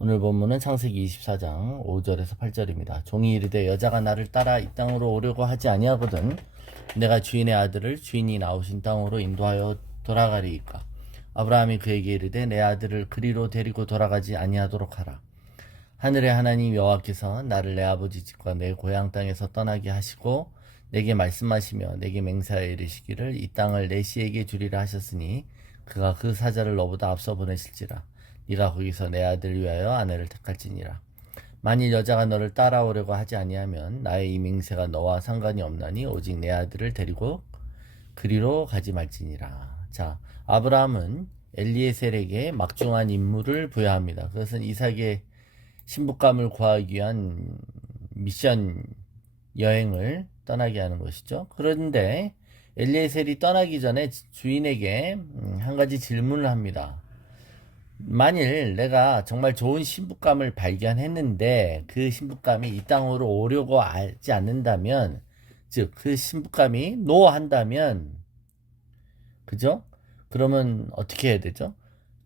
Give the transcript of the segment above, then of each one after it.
오늘 본문은 창세기 24장 5절에서 8절입니다. 종이 이르되 여자가 나를 따라 이 땅으로 오려고 하지 아니하거든 내가 주인의 아들을 주인이 나오신 땅으로 인도하여 돌아가리이까. 아브라함이 그에게 이르되 내 아들을 그리로 데리고 돌아가지 아니하도록 하라. 하늘의 하나님 여호와께서 나를 내 아버지 집과 내 고향 땅에서 떠나게 하시고 내게 말씀하시며 내게 맹세하여 이르시기를 이 땅을 내 씨에게 주리라 하셨으니 그가 그 사자를 너보다 앞서 보내실지라. 네가 거기서 내 아들을 위하여 아내를 택할지니라. 만일 여자가 너를 따라오려고 하지 아니하면 나의 이 맹세가 너와 상관이 없나니 오직 내 아들을 데리고 그리로 가지 말지니라. 자, 아브라함은 엘리에셀에게 막중한 임무를 부여합니다. 그것은 이삭의 신부감을 구하기 위한 미션 여행을 떠나게 하는 것이죠. 그런데 엘리에셀이 떠나기 전에 주인에게 한 가지 질문을 합니다. 만일 내가 정말 좋은 신부감을 발견했는데 그 신부감이 이 땅으로 오려고 하지 않는다면, 즉 그 신부감이 노한다면, 그죠? 그러면 어떻게 해야 되죠?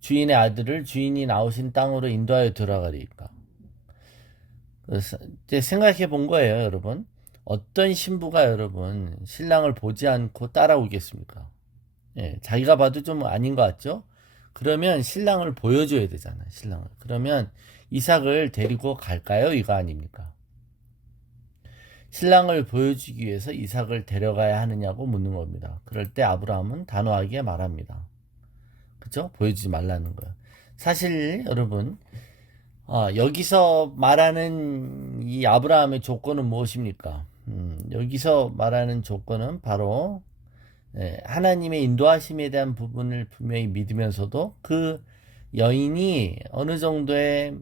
주인의 아들을 주인이 나오신 땅으로 인도하여 들어가리까. 그래서 이제 생각해 본 거예요, 여러분. 어떤 신부가 여러분 신랑을 보지 않고 따라오겠습니까? 예, 자기가 봐도 좀 아닌 것 같죠? 그러면 신랑을 보여줘야 되잖아요, 신랑을. 그러면 이삭을 데리고 갈까요? 이거 아닙니까? 신랑을 보여주기 위해서 이삭을 데려가야 하느냐고 묻는 겁니다. 그럴 때 아브라함은 단호하게 말합니다. 그죠? 보여주지 말라는 거예요. 사실 여러분, 여기서 말하는 이 아브라함의 조건은 무엇입니까? 여기서 말하는 조건은 바로 하나님의 인도하심에 대한 부분을 분명히 믿으면서도 그 여인이 어느 정도의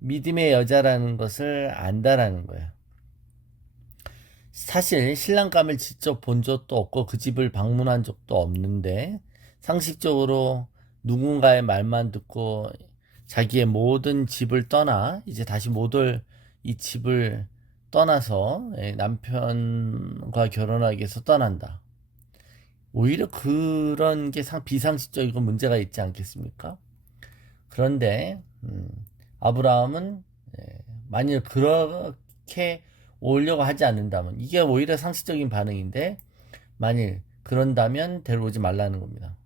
믿음의 여자라는 것을 안다라는 거예요. 사실 신랑감을 직접 본 적도 없고 그 집을 방문한 적도 없는데 상식적으로 누군가의 말만 듣고 자기의 모든 집을 떠나 이제 다시 못 올 이 집을 떠나서 남편과 결혼하기 위해서 떠난다. 오히려 그런 게 비상식적이고 문제가 있지 않겠습니까? 그런데 아브라함은 만일 그렇게 오려고 하지 않는다면 이게 오히려 상식적인 반응인데 만일 그런다면 데려오지 말라는 겁니다.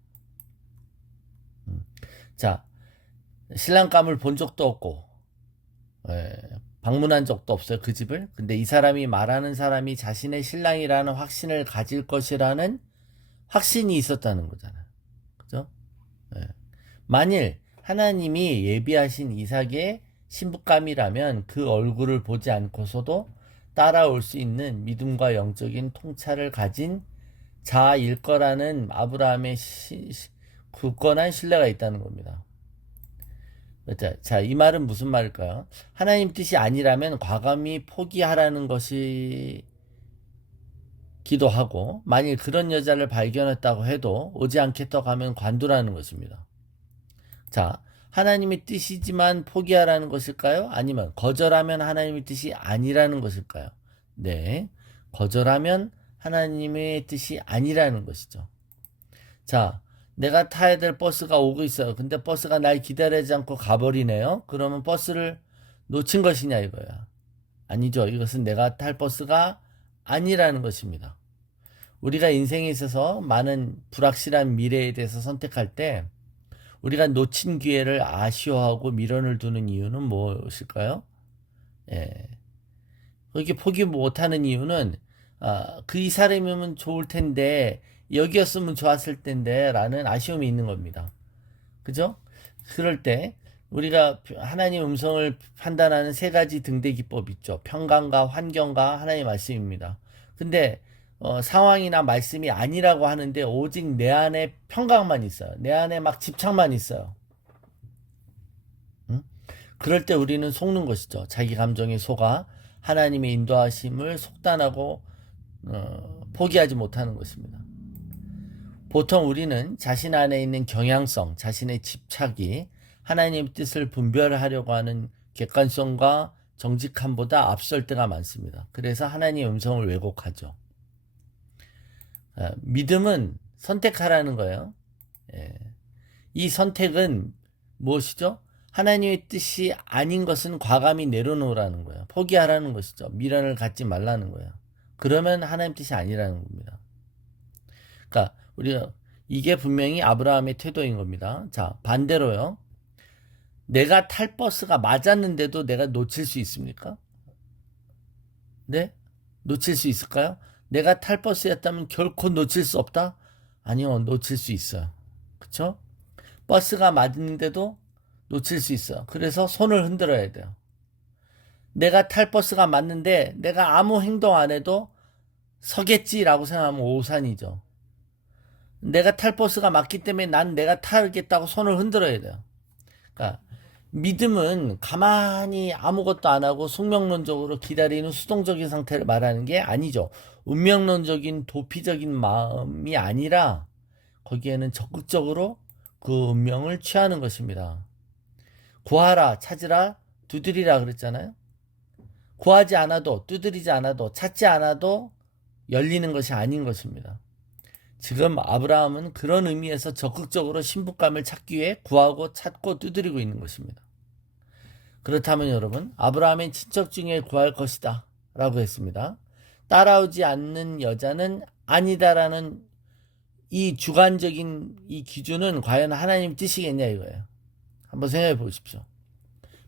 자, 신랑감을 본 적도 없고 방문한 적도 없어요, 그 집을. 근데 이 사람이 말하는 사람이 자신의 신랑이라는 확신을 가질 것이라는 확신이 있었다는 거잖아요. 그죠? 만일 하나님이 예비하신 이삭의 신부감이라면 그 얼굴을 보지 않고서도 따라올 수 있는 믿음과 영적인 통찰을 가진 자일 거라는 아브라함의 굳건한 신뢰가 있다는 겁니다. 자, 이 말은 무슨 말일까요? 하나님 뜻이 아니라면 과감히 포기하라는 것이 기도 하고 만일 그런 여자를 발견했다고 해도 오지 않겠다고 하면 관두라는 것입니다. 자, 하나님의 뜻이지만 포기하라는 것일까요? 아니면 거절하면 하나님의 뜻이 아니라는 것일까요? 네, 거절하면 하나님의 뜻이 아니라는 것이죠. 자, 내가 타야 될 버스가 오고 있어요. 근데 버스가 날 기다리지 않고 가버리네요. 그러면 버스를 놓친 것이냐 이거야. 아니죠. 이것은 내가 탈 버스가 아니라는 것입니다. 우리가 인생에 있어서 많은 불확실한 미래에 대해서 선택할 때 우리가 놓친 기회를 아쉬워하고 미련을 두는 이유는 무엇일까요? 예. 그렇게 포기 못하는 이유는 그 이 사람이면 좋을 텐데 여기였으면 좋았을 텐데 라는 아쉬움이 있는 겁니다. 그죠? 그럴 때 우리가 하나님 음성을 판단하는 세 가지 등대 기법 있죠. 평강과 환경과 하나님의 말씀입니다. 근데 상황이나 말씀이 아니라고 하는데 오직 내 안에 평강만 있어요. 내 안에 막 집착만 있어요. 응? 그럴 때 우리는 속는 것이죠. 자기 감정에 속아 하나님의 인도하심을 속단하고 포기하지 못하는 것입니다. 보통 우리는 자신 안에 있는 경향성, 자신의 집착이 하나님의 뜻을 분별하려고 하는 객관성과 정직함보다 앞설 때가 많습니다. 그래서 하나님의 음성을 왜곡하죠. 믿음은 선택하라는 거예요. 이 선택은 무엇이죠? 하나님의 뜻이 아닌 것은 과감히 내려놓으라는 거예요. 포기하라는 것이죠. 미련을 갖지 말라는 거예요. 그러면 하나님 뜻이 아니라는 겁니다. 그러니까 우리가 이게 분명히 아브라함의 태도인 겁니다. 자, 반대로요. 내가 탈 버스가 맞았는데도 내가 놓칠 수 있습니까? 네? 놓칠 수 있을까요? 내가 탈 버스였다면 결코 놓칠 수 없다? 아니요, 놓칠 수 있어요. 그쵸? 버스가 맞는데도 놓칠 수 있어요. 그래서 손을 흔들어야 돼요. 내가 탈 버스가 맞는데 내가 아무 행동 안 해도 서겠지라고 생각하면 오산이죠. 내가 탈 버스가 맞기 때문에 난 내가 타겠다고 손을 흔들어야 돼요. 그러니까 믿음은 가만히 아무것도 안 하고 숙명론적으로 기다리는 수동적인 상태를 말하는 게 아니죠. 운명론적인 도피적인 마음이 아니라 거기에는 적극적으로 그 운명을 취하는 것입니다. 구하라, 찾으라, 두드리라 그랬잖아요. 구하지 않아도, 두드리지 않아도, 찾지 않아도 열리는 것이 아닌 것입니다. 지금 아브라함은 그런 의미에서 적극적으로 신부감을 찾기 위해 구하고 찾고 두드리고 있는 것입니다. 그렇다면 여러분, 아브라함의 친척 중에 구할 것이다 라고 했습니다. 따라오지 않는 여자는 아니다라는 이 주관적인 이 기준은 과연 하나님 뜻이겠냐 이거예요. 한번 생각해 보십시오.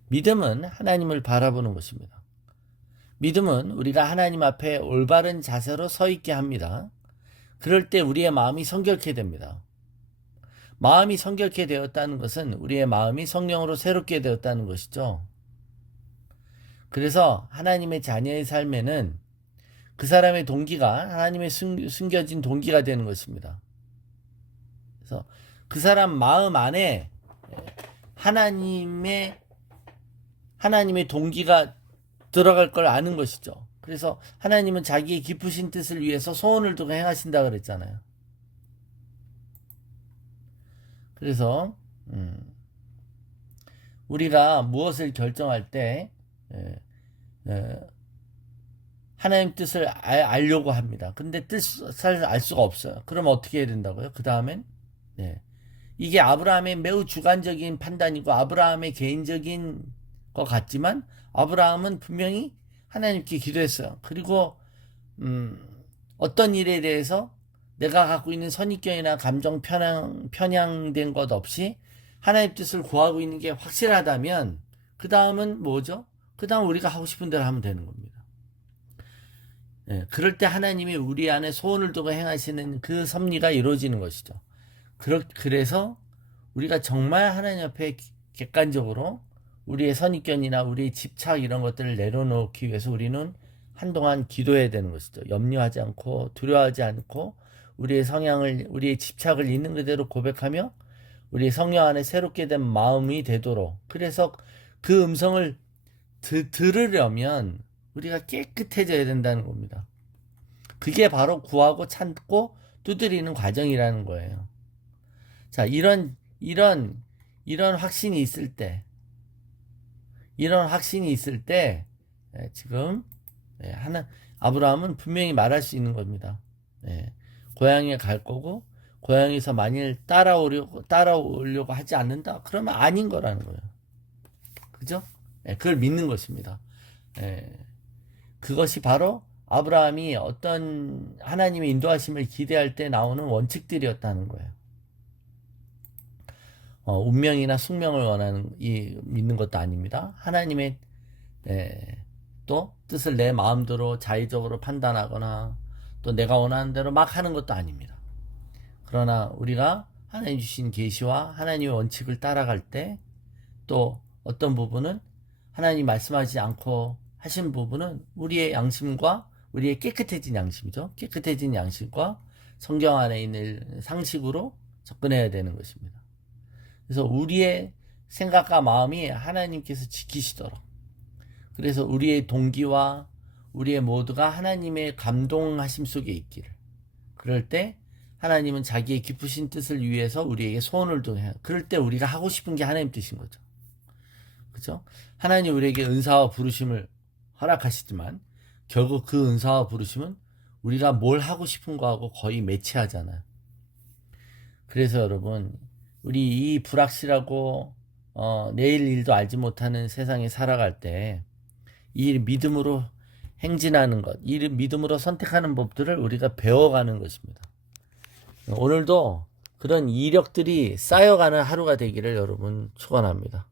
믿음은 하나님을 바라보는 것입니다. 믿음은 우리가 하나님 앞에 올바른 자세로 서 있게 합니다. 그럴 때 우리의 마음이 성결케 됩니다. 마음이 성결케 되었다는 것은 우리의 마음이 성령으로 새롭게 되었다는 것이죠. 그래서 하나님의 자녀의 삶에는 그 사람의 동기가 하나님의 숨겨진 동기가 되는 것입니다. 그래서 그 사람 마음 안에 하나님의 동기가 들어갈 걸 아는 것이죠. 그래서 하나님은 자기의 깊으신 뜻을 위해서 소원을 두고 행하신다 그랬잖아요. 그래서 우리가 무엇을 결정할 때 하나님 뜻을 알려고 합니다. 근데 뜻을 알 수가 없어요. 그럼 어떻게 해야 된다고요? 그 다음엔 이게 아브라함의 매우 주관적인 판단이고 아브라함의 개인적인 것 같지만 아브라함은 분명히 하나님께 기도했어요. 그리고 어떤 일에 대해서 내가 갖고 있는 선입견이나 감정 편향된 것 없이 하나님 뜻을 구하고 있는 게 확실하다면 그 다음은 뭐죠? 그 다음 우리가 하고 싶은 대로 하면 되는 겁니다. 그럴 때 하나님이 우리 안에 소원을 두고 행하시는 그 섭리가 이루어지는 것이죠. 그래서 우리가 정말 하나님 앞에 객관적으로 우리의 선입견이나 우리의 집착 이런 것들을 내려놓기 위해서 우리는 한동안 기도해야 되는 것이죠. 염려하지 않고 두려워하지 않고 우리의 성향을 우리의 집착을 있는 그대로 고백하며 우리의 성령 안에 새롭게 된 마음이 되도록 그래서 그 음성을 들으려면 우리가 깨끗해져야 된다는 겁니다. 그게 바로 구하고 찾고 두드리는 과정이라는 거예요. 자, 이런 확신이 있을 때 지금 아브라함은 분명히 말할 수 있는 겁니다. 고향에 갈 거고 고향에서 만일 따라오려고 하지 않는다 그러면 아닌 거라는 거예요. 그죠? 그걸 믿는 것입니다. 그것이 바로 아브라함이 어떤 하나님의 인도하심을 기대할 때 나오는 원칙들이었다는 거예요. 운명이나 숙명을 믿는 것도 아닙니다. 하나님의 또 뜻을 내 마음대로 자의적으로 판단하거나 또 내가 원하는 대로 막 하는 것도 아닙니다. 그러나 우리가 하나님 주신 계시와 하나님의 원칙을 따라갈 때 또 어떤 부분은 하나님 말씀하지 않고 하신 부분은 우리의 양심과 우리의 깨끗해진 양심이죠. 깨끗해진 양심과 성경 안에 있는 상식으로 접근해야 되는 것입니다. 그래서 우리의 생각과 마음이 하나님께서 지키시도록 그래서 우리의 동기와 우리의 모두가 하나님의 감동하심 속에 있기를 그럴 때 하나님은 자기의 깊으신 뜻을 위해서 우리에게 소원을 두어요. 그럴 때 우리가 하고 싶은 게 하나님 뜻인 거죠. 그죠? 하나님 우리에게 은사와 부르심을 허락하시지만 결국 그 은사와 부르심은 우리가 뭘 하고 싶은 거하고 거의 매치하잖아요. 그래서 여러분 우리 이 불확실하고 내일 일도 알지 못하는 세상에 살아갈 때 이 믿음으로 행진하는 것, 이 믿음으로 선택하는 법들을 우리가 배워가는 것입니다. 오늘도 그런 이력들이 쌓여가는 하루가 되기를 여러분 축원합니다.